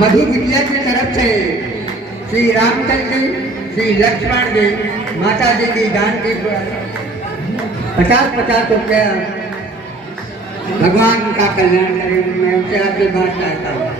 मधु बिटिया की तरफ से श्री रामचंद्र जी, श्री लक्ष्मण जी, माता जी की दान की 50-50 रुपया भगवान का कल्याण करें। मैं उनसे आपकी बात चाहता हूँ।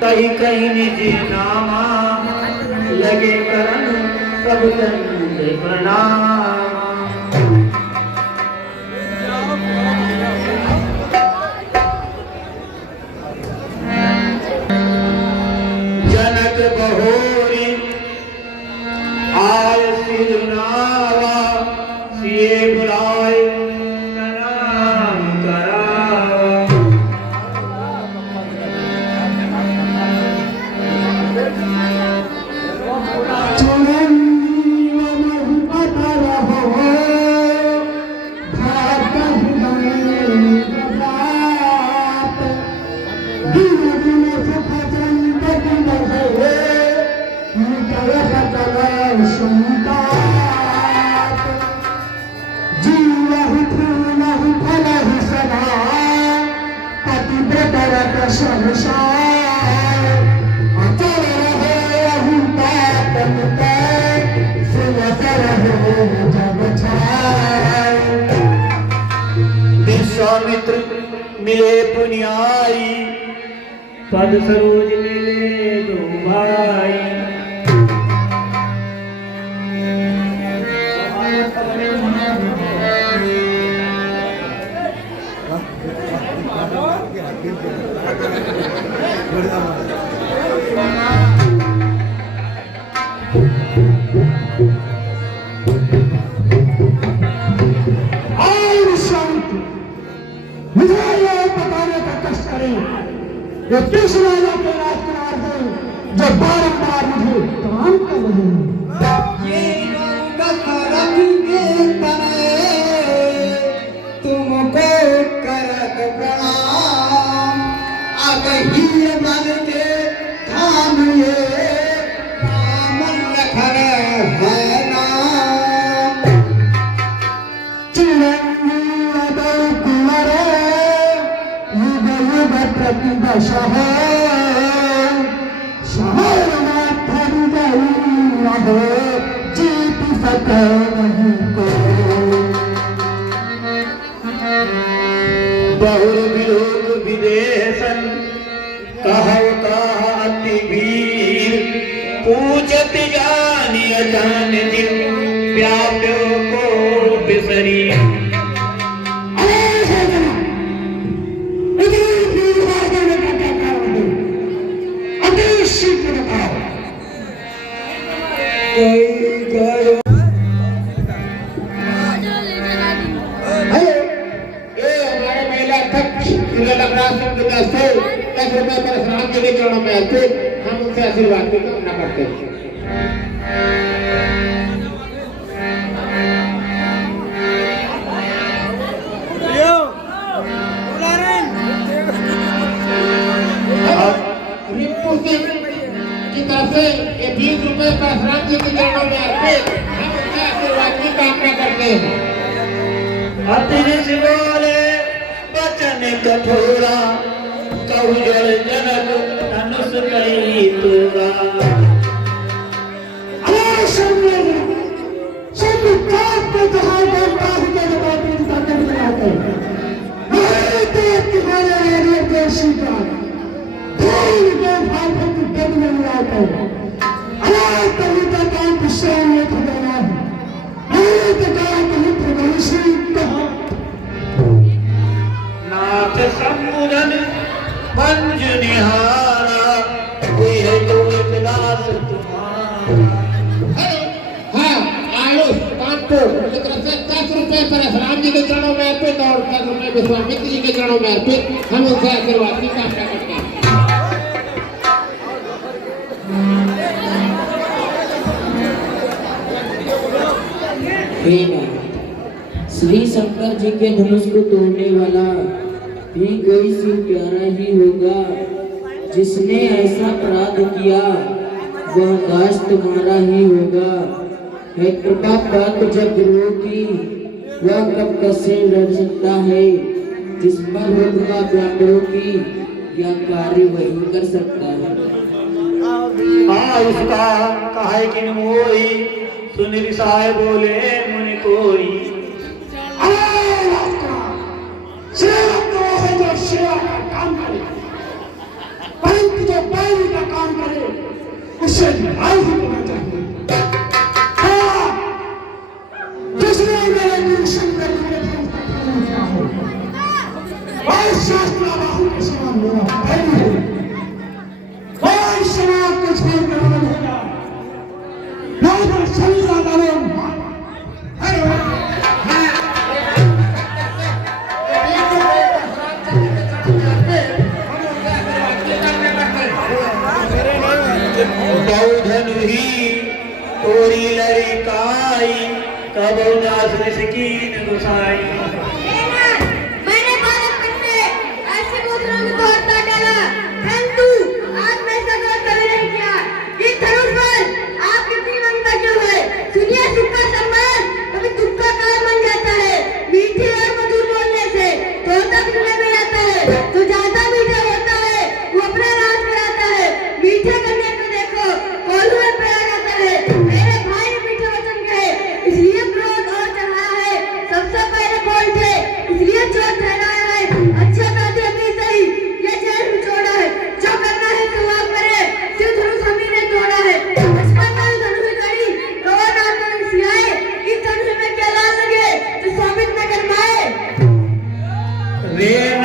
कहीं कहीं निजी नामा लगे करन सब जन के प्रणाम। जनक बहोरी आय सिरनावा सिए बुलाए प्रणाम करावा। विश्वामित्र मिले पुनियाई पद सरोज मिले दो भाई। मुझे ये बताने का कष्ट करें ये किस राजा के राजकुमार थे जो बारंबार मुझे काम कर रहे हैं। ये तुमको करत प्रणाम अब ही मन के धाम ये राम लखन है नाम। प्रतिदश है शहर जीत सके नहीं को बहुर विलोक विदेशन कहव कहा अति वीर पूजत जानी अजान जिन व्याप्यो को बिसरी। श्री लखराज सिंह के दस से 10 रुपए परशुराम जी के चरणों में अर्पित हम उनसे आशीर्वाद की कामना करते हैं। रिंकू सिंह की तरफ से ये 20 रुपए परशुराम जी के चरणों में अर्पित हम उनसे आशीर्वाद की कामना करते हैं। अतिरिक्त बोले बचन कठोरा कहु जल जनक धनुष कई तोरा। हमारे सामने संविधान के जहां दरबार के जवाब इनका करने आते हमारे देश के हमारे एरिया देशी का धूल के भाषा की करने में आते हमारे कविता का विषय में खजाना है हमारे कविता का प्रवेशी कहा नाथ संबुधन मंज निहारा कोई है लोकदास तुम्हारा। हाँ, आयुष कानपुर की तरफ से 10 रुपए परशुराम जी के चरणों में अर्पित और 10 रुपए विश्वामित्र जी के चरणों में अर्पित हम उनसे आशीर्वाद की कामना करते हैं। हे नाथ, श्री शंकर जी के धनुष को तोड़ने वाला भी कोई शिव प्यारा ही होगा। जिसने ऐसा अपराध किया वह दास तुम्हारा ही होगा। है कृपा पात्र जब गुरुओं की वह कब कैसे लड़ सकता है। जिस पर हो कृपा ब्राह्मणों की यह कार्य वही कर सकता है। उसका कहे कि मोई सुन रिसाए बोले मुनि कोई। सेवा तो है जो सेवा का काम करे परंतु जो बैरी का काम करे उससे लड़ाई ही होना चाहिए। जिसने मेरे गुरु शंकर जी ने और शास्त्र बाहु के समान मेरा बैरी है और समाज के छोड़ कर अलग हो जाए लोग सभी आदारों धनु ही तोरी लड़काई कब नास कीन गुसाई। मैंने बचपन में ऐसे मुद्राओं को तोड़ता डाला परंतु आज मैं ऐसा कभी नहीं किया। ये धनुष बल आपकी प्रियंका क्यों है? सुनिए सुख का सम्मान कभी दुख का कारण बन जाता है। मीठे और मधुर बोलने से तोता दिखने में आता है तो ज्यादा मीठा होता है वो अपना राज कराता है। मीठे करने को देखो कोल्हू में पैदा जाता है। मेरे भाई ने मीठे वचन कहे इसलिए क्रोध और चढ़ाया है। सबसे पहले कौन थे इसलिए चोट ठहराया है। अच्छा कहते अभी सही ये जेल में छोड़ा है। जो करना है तो आप करे शिव धनुष हमी ने तोड़ा है। बचपन में धनुष गड़ी रोवा नाथ सियाए इस धनुष में क्या लाल लगे जो स्वामित्व में गरमाए। रेन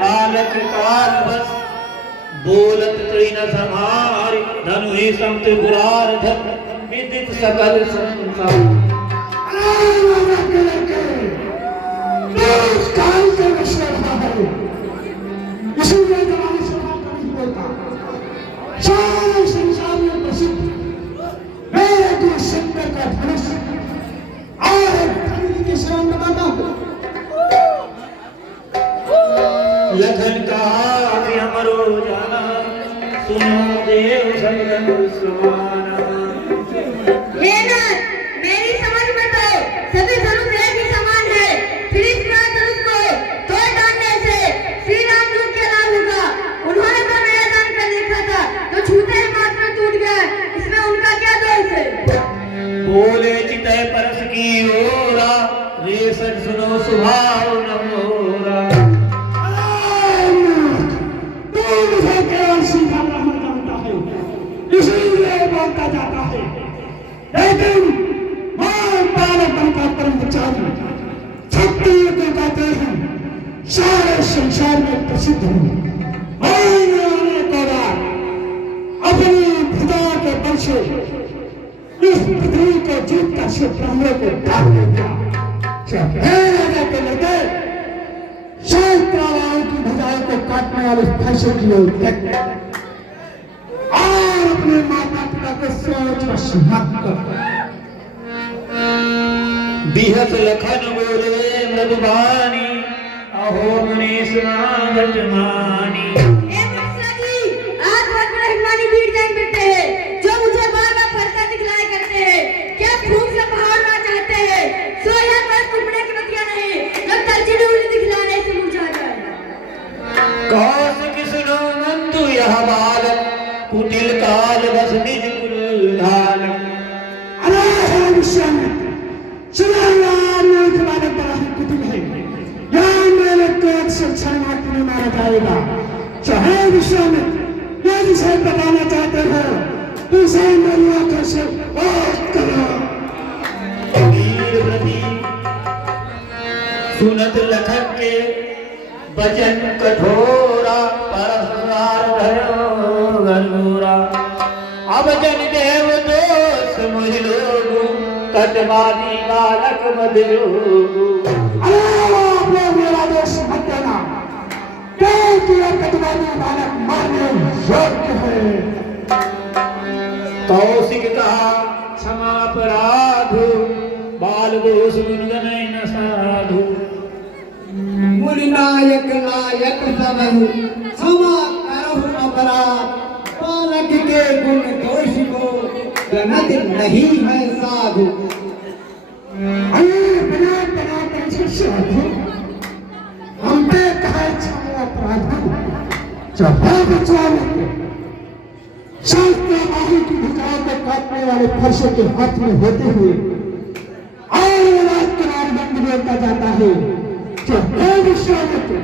बालक काल बस बोलत त्रिन संहार धनु ही संत पुरार धन विदित सकल संसार। इसीलिए जमाने से बात नहीं बोलता सारे संसार में प्रसिद्ध मेरे गुरु शंकर का धनुष और धनुष के शरण लगाता हूँ। लखन कहा कि हमरो जाना सुनो देव सगल समाना। हे नाथ, मेरी समझ बताओ सभी धनुष एक ही समान है। फिर इस धनुष को तोड़ डालने से श्री राम जी क्या लाभ होगा? उन्होंने तो नया दान कर देखा था तो छूते ही मात्र टूट गया। इसमें उनका क्या दोष है? बोले चितय परस की ओरा रे सज सुनो सुभाव न मोरा। तू मुझे केवल सीधा ब्राह्मण जानता है इसीलिए बोलता जाता है। लेकिन मैं बालक का कर्मचारी क्षत्रिय को कहते हैं सारे संसार में प्रसिद्ध हूँ। मैंने अनेक बार अपनी भुजा के बल से इस पृथ्वी को जीत कर से ब्राह्मणों को डाल दिया। राजा के लड़के सहस्त्राराम की भुजा दूसरे को काटने वाले फैसले की ओर देखते और अपने माता पिता के सोच का सुधार करते। बिहस लखन बोले मृदुबानी, अहो मुनीश नागट मानी। ए मुखिया जी, आज बहुत बड़े हिमानी भीड़ जान बैठे हैं, जो मुझे बार बार फरसा दिखलाया करते हैं। क्या खून से पहाड़ना चाहते हैं? सो यह पर टुकड़े की बतिया नहीं, जब तर्जनी उंगली दिखलाने से मुरझा जाए। कौस किसनो मंदु यह बालक, कुटिल काल बस निज कुल धालक। अरे हे विश्वामित्र, शिवराम ने उस बालक बड़ा ही कुटिल है, यहाँ मेरे क्रोध से क्षण मात्र में मारा जाएगा। चाहे विश्वामित्र ये जिसे बताना चाहते हो उसे मेरी आंखों से ओझ करो। वीरव्रती सुनत लखन के वचन कठोरा, परस्पर भयो घनघोरा। अब जन देव दोष मुझ लोगु, कटवादी बालक बदलो। अरे आप लोग मेरा दोष मत देना, क्योंकि यह कटवादी बालक मारने योग्य है। कौशिक कहा क्षमा अपराधु, बाल दोष गुनगुनय न साधु। मुनिनायक नायक सबहु, क्षमा करहु अपराध। बालक के गुण दोष को गणत नहीं है साधु। अरे बिना बिना परिचय साधु, हम पे कहा क्षमा अपराध। चाहे विश्वामित्र शास्त्र बाहु की भुजाओं को काटने वाले फरसों के हाथ में होते हुए और राजकुमार दंड देता जाता है, जो हे विश्वामित्र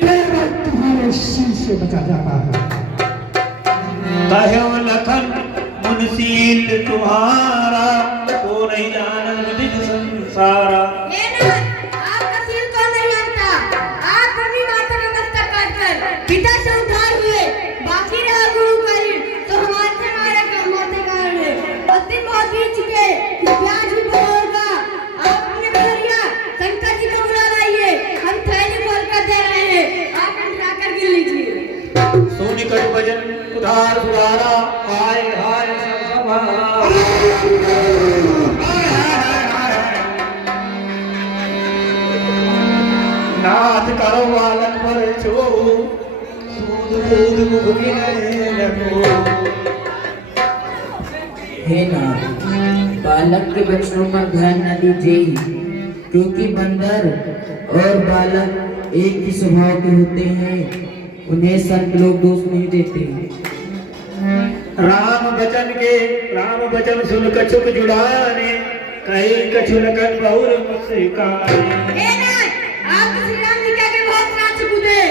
केवल तुम्हारे शील से बचा जाता है। कहो लखन मुनशील तुम्हारा, को नहीं जानन विदित संसारा। ये ना, आपका सील कौन नहीं जानता? आप अपनी माता का मस्तक काटकर पिता से उद्धार हुए, बाकी रहा गुरु का ऋण, तो हमारे से हमारे मौत के कारण है। अंतिम मौत बीत चुके, ब्याज भी बहुत होगा। आप अपने बहरिया शंकर जी को बुला लाइए, हम थैली खोल कर दे रहे हैं, आप उठा कर गिन लीजिए। सोनिकट भजन उधार उधारा, हाय हाय सब सभा। नाथ करो बालक पर छो, सूद बूद मुख गिरे लगो। हे नाथ, बालक के बच्चों पर ध्यान न दीजिए, क्योंकि बंदर और बालक एक ही स्वभाव के होते हैं, उन्हें संत लोग दोष नहीं देते। राम बचन सुन कछुक जुड़ाने, कही कछु लगन बहुर मुस्काने। हे नाथ, आप तो श्री राम जी के आगे बहुत नाच कूदे।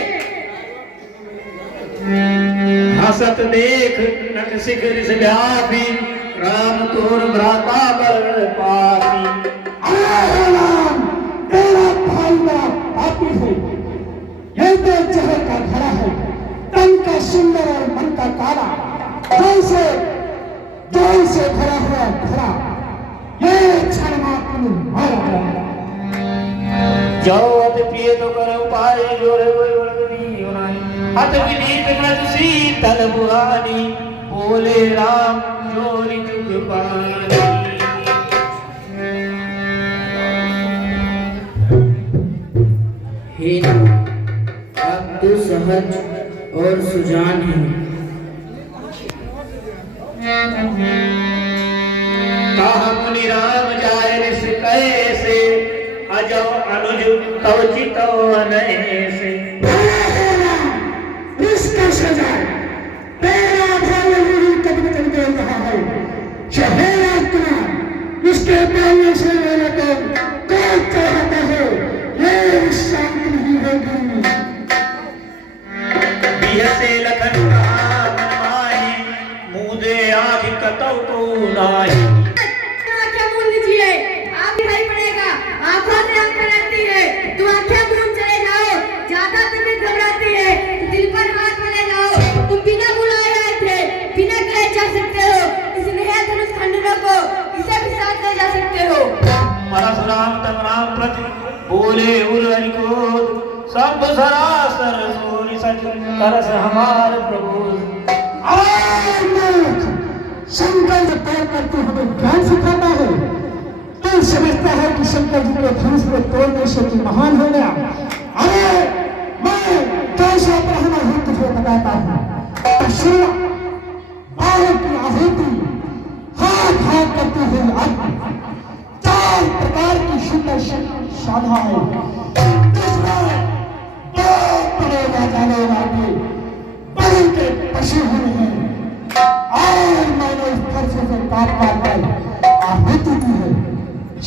हसत देख नख शिखर से व्यापी, राम तोर भ्राता बर पापी। अरे राम, तेरा भाई बड़ा पापी है, ये तो जहर का घड़ा है, तन का सुंदर और मन का काला, जैसे भरा हुआ घड़ा, ये क्षण मात्र में मारा गया। जाओ अत पिए तो करो पाए, जोरे कोई वर्गनी होनाई। अत विनीत नद शीतल बुहानी, बोले राम जोरी जुग पानी। हे नाथ, आप तो सहज और सुजान हैं। कहा मुनि राम जाय ऋष कैसे, अजो अनुज तव चितो अनैसे। इसका सजा तेरा भाई मेरी कदम चल दे रहा है, चाहे राजकुमार इसके बोलने से मेरे को क्या चाहता है, ये शांत नहीं होगी। बिहसे लखन कहा मन माही, मुदे आँख कतौ को नाही। आँखें मूंद लीजिए, आप दिखाई पड़ेगा, आँखों से आँख लगती है, तो आँखें मूंद चले जाओ। ज्यादा तबीयत घबराती है तो दिल पर हाथ में ले जाओ। तुम बिना बुलाए आए थे, बिना कहे जा सकते हो, इसलिए धनुष खंडनों को इसे भी साथ ले जा सकते हो। परशुराम तम राम प्रति बोले उर हरि क्रोध, सब सरासर सोरी सच करस हमार प्रभु। शंकर जो तोड़ करके हमें ज्ञान सिखाता है, तो समझता है कि शंकर जी के धनुष को तोड़ने से तू महान हो गया। अरे मैं कैसे ब्रह्म हूँ तुझे बताता हूँ। बालक की आहुति हाथ हाथ करते हुए आत्मा 4 प्रकार की सुंदर साधा है। दो बड़े राजाने वाले बड़े के पशु हुए हैं और मैंने इस फर्श से काट कर आहुति दी है।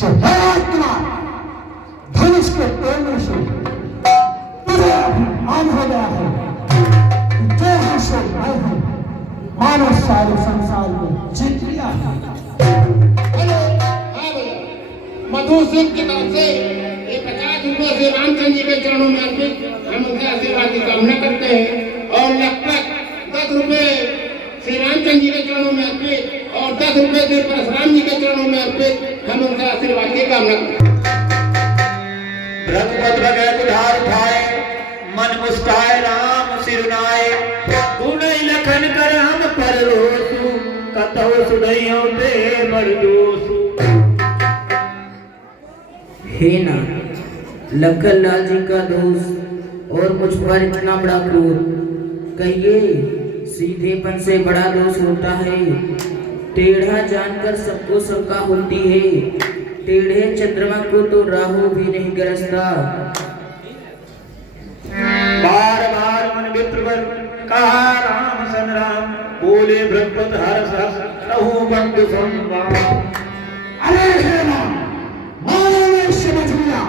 जो आत्मा धनुष के तोड़ने से तुझे अभिमान हो गया है। जो है सो मैं हूँ, मानो सारे संसार में जीत लिया है। हेलो, हाँ भैया, मधु सिंह की तरफ से ये 50 रुपये से रामचंद्र जी के चरणों में अर्पित हम उनके आशीर्वाद की कामना करते हैं। और लगभग 10 रुपये श्री रामचंद्र जी के चरणों में अर्पित और 10 रुपये श्री परशुराम जी के चरणों में अर्पित हम उनके आशीर्वाद की कामना करते हैं। रघुपत बगैर उधार उठाए, मन मुस्काए राम सिरुनाए। गुण लखन कर हम पर रोसु, कतहु सुनइयो ते बड़ दोसु। हे नाथ, लखन लाल जी का दोष और मुझ पर इतना बड़ा क्रोध, कहिए सीधेपन से बड़ा दोष होता है। टेढ़ा जानकर सबको शंका होती है, टेढ़े चंद्रमा को तो राहु भी नहीं गरजता। बार बार मन विप्रवर कहा राम सन राम, बोले बृहस्पति हर्ष हर्ष रहु बंधु संवाद। अरे हे राम, मैंने समझ लिया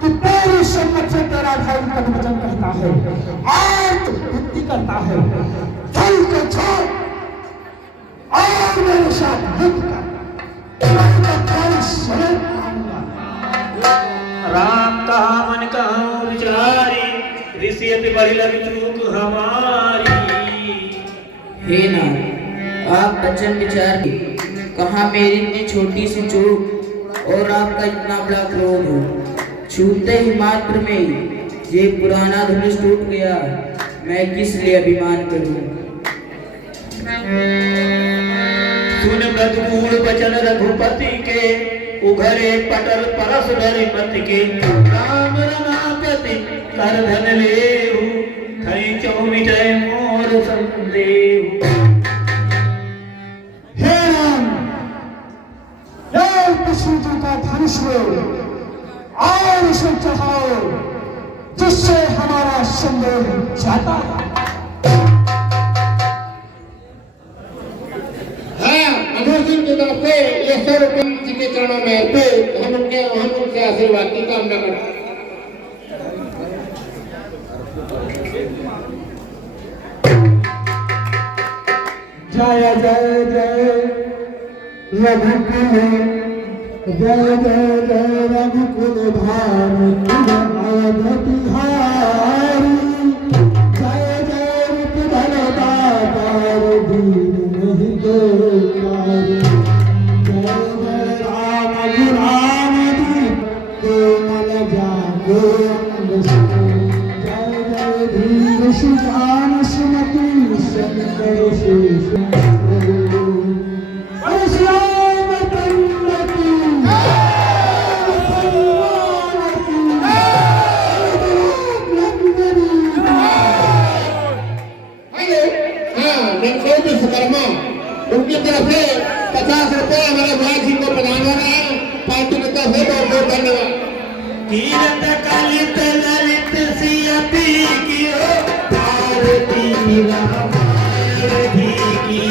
कि तेरी सम्मत से तेरा भाई का वचन कहता है और तू बुद्धि करता है। चल को छोड़ और मेरे साथ युद्ध कर, मैं तेरी शरण आऊंगा। राम कहा मन कहूँ विचारी, ऋषि अति बड़ी लग चूक हमारी। हे नाथ, आप वचन विचार के कहा मेरी इतनी छोटी सी चूक और आपका इतना बड़ा क्रोध हो। छूते ही मात्र में ये पुराना धनुष टूट गया, मैं किस लिए अभिमान करूं। सुन मृदुगूढ़ वचन रघुपति के, उघरे पटल परस धरि मति के। राम रमापति कर धन लेहु, थई चौ मिटय मोर संदेहु। हे राम, ये कृष्ण जी का धनुष लो और इसे चढ़ाओ, जिससे हमारा संदेह जाता है। मधु सिंह की तरफ से ये 100 रुपये जी के चरणों में अर्पित हम उनके आशीर्वाद की कामना करते हैं। जय जय जय रघुकुल, जय जय जय रघुकुल भारती अवधि हारी। जय जय रूपधर दातार दीन नहीं दोतारी। जय जय राम गुलाम दीप कोमल जागो अंग सुको। जय जय धीर सुजान सुमति शंकर शेष। उनकी तरफ से 50 रुपये हमारे भाई जी को प्रदान हो रहा है। पार्टी की तरफ से बहुत बहुत धन्यवाद। कीरत कलित ललित सियति की भारती रामायण की।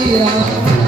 श्री राम